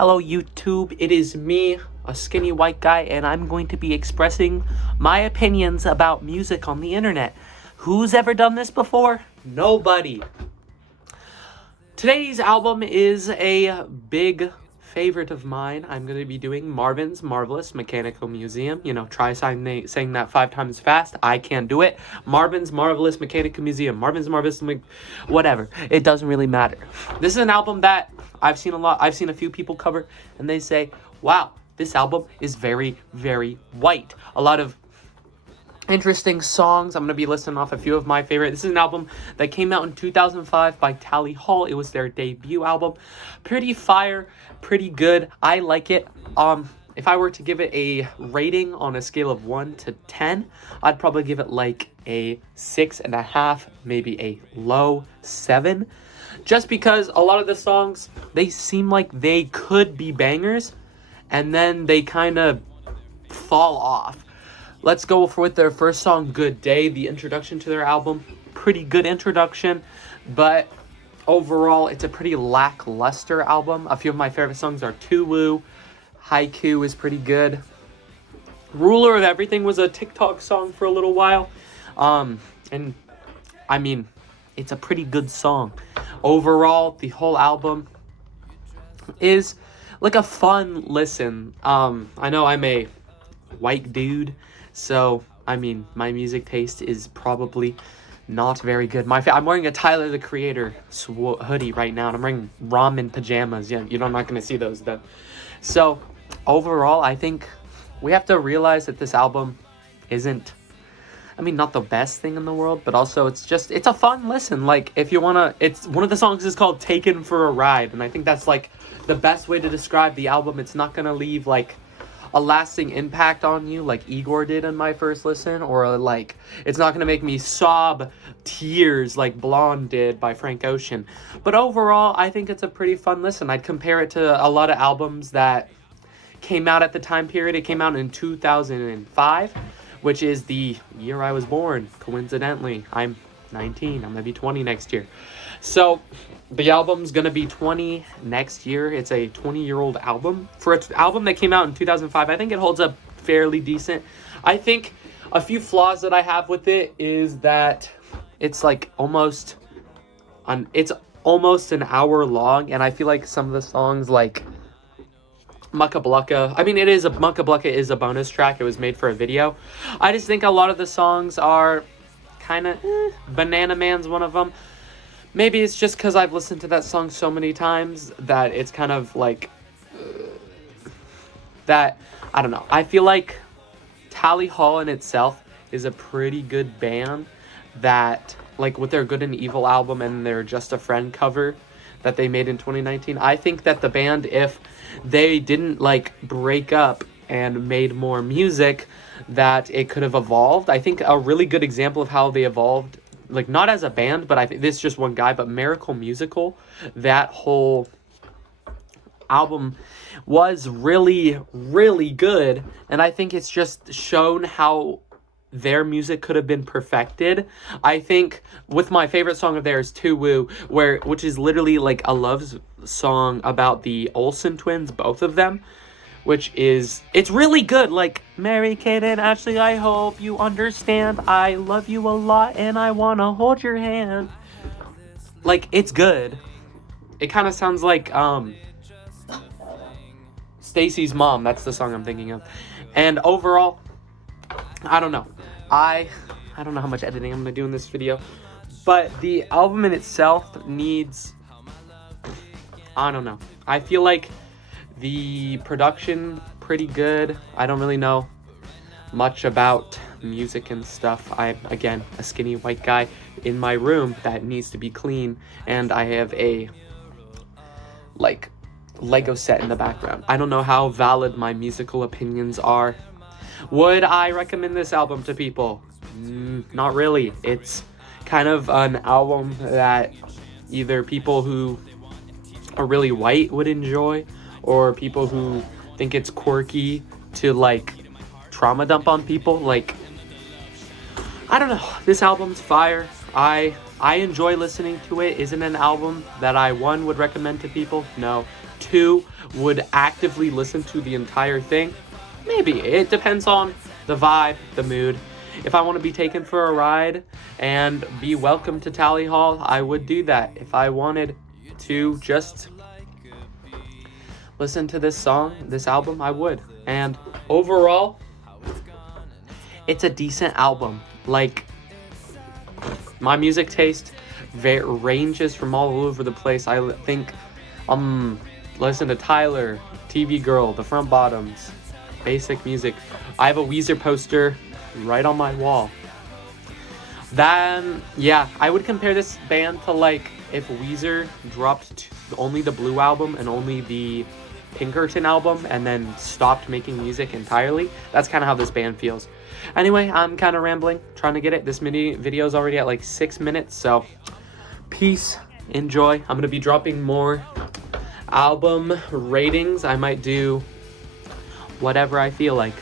Hello YouTube, it is me, a skinny white guy, and I'm going to be expressing my opinions about music on the internet. Who's ever done this before? Nobody. Today's album is a big favorite of mine. I'm going to be doing Marvin's Marvelous Mechanical Museum. Try saying that 5 times fast. I can't do it. Marvin's Marvelous Mechanical Museum. Marvin's Marvelous whatever. It doesn't really matter. This is an album that I've seen a few people cover, and they say, wow, this album is very, very white. A lot of interesting songs. I'm going to be listing off a few of my favorite. This is an album that came out in 2005 by Tally Hall. It was their debut album. Pretty fire, pretty good. I like it. If I were to give it a rating on a scale of 1 to 10, I'd probably give it like a 6.5, maybe a low 7. Just because a lot of the songs, they seem like they could be bangers, and then they kind of fall off. Let's go with their first song, Good Day, the introduction to their album. Pretty good introduction, but overall, it's a pretty lackluster album. A few of my favorite songs are Too Woo, Haiku is pretty good. Ruler of Everything was a TikTok song for a little while. And I mean, it's a pretty good song. Overall, the whole album is like a fun listen. I know I'm a white dude, so I mean my music taste is probably not very good. I'm wearing a Tyler the Creator hoodie right now, and I'm wearing ramen pajamas. Yeah, I'm not gonna see those though. So overall, I think we have to realize that this album isn't, not the best thing in the world, but also it's a fun listen. Like, if you wanna, it's one of the songs is called Taken for a Ride, and I think that's like the best way to describe the album. It's not gonna leave like a lasting impact on you like Igor did in my first listen, or like it's not gonna make me sob tears like Blonde did by Frank Ocean. But overall, I think it's a pretty fun listen. I'd compare it to a lot of albums that came out at the time period. It came out in 2005, which is the year I was born. Coincidentally, I'm 19. I'm gonna be 20 next year. So the album's gonna be 20 next year. It's a 20-year-old album. For an album that came out in 2005, I think it holds up fairly decent. I think a few flaws that I have with it is that it's like almost an hour long, and I feel like some of the songs, like Mucka Blucka, Mucka Blucka is a bonus track. It was made for a video. I just think a lot of the songs are kind of Banana Man's one of them. Maybe it's just because I've listened to that song so many times that it's kind of like that. I don't know. I feel like Tally Hall in itself is a pretty good band that, like, with their Good and Evil album and their Just a Friend cover that they made in 2019, I think that the band, if they didn't like break up and made more music, that it could have evolved. I think a really good example of how they evolved, like not as a band, but I think this is just one guy, but Miracle Musical, that whole album was really, really good. And I think it's just shown how their music could have been perfected. I think with my favorite song of theirs, Too Woo, which is literally like a love song about the Olsen twins, both of them, it's really good. Like, Mary Kate and Ashley, I hope you understand, I love you a lot and I wanna hold your hand. Like, it's good. It kind of sounds like Stacy's Mom. That's the song I'm thinking of. And overall, I don't know. I don't know how much editing I'm gonna do in this video, but the album in itself needs, I don't know. I feel like the production pretty good. I don't really know much about music and stuff. I'm, again, a skinny white guy in my room that needs to be clean, and I have a like Lego set in the background. I don't know how valid my musical opinions are. Would I recommend this album to people? Not really. It's kind of an album that either people who are really white would enjoy, or people who think it's quirky to like trauma dump on people. Like, I don't know. This album's fire. I enjoy listening to it. Is it an album that I would recommend to people? No. 2 would actively listen to the entire thing. Maybe. It depends on the vibe, the mood. If I want to be taken for a ride and be welcome to Tally Hall, I would do that. If I wanted to just listen to this song, this album, I would. And overall, it's a decent album. Like, my music taste ranges from all over the place. I think, listen to Tyler, TV Girl, The Front Bottoms, Basic Music. I have a Weezer poster right on my wall. Then, yeah, I would compare this band to, like, if Weezer dropped only the Blue album and only the Pinkerton album and then stopped making music entirely. That's kind of how this band feels. Anyway, I'm kind of rambling, trying to get it. This mini video is already at like 6 minutes, so peace, enjoy. I'm going to be dropping more album ratings. I might do whatever I feel like.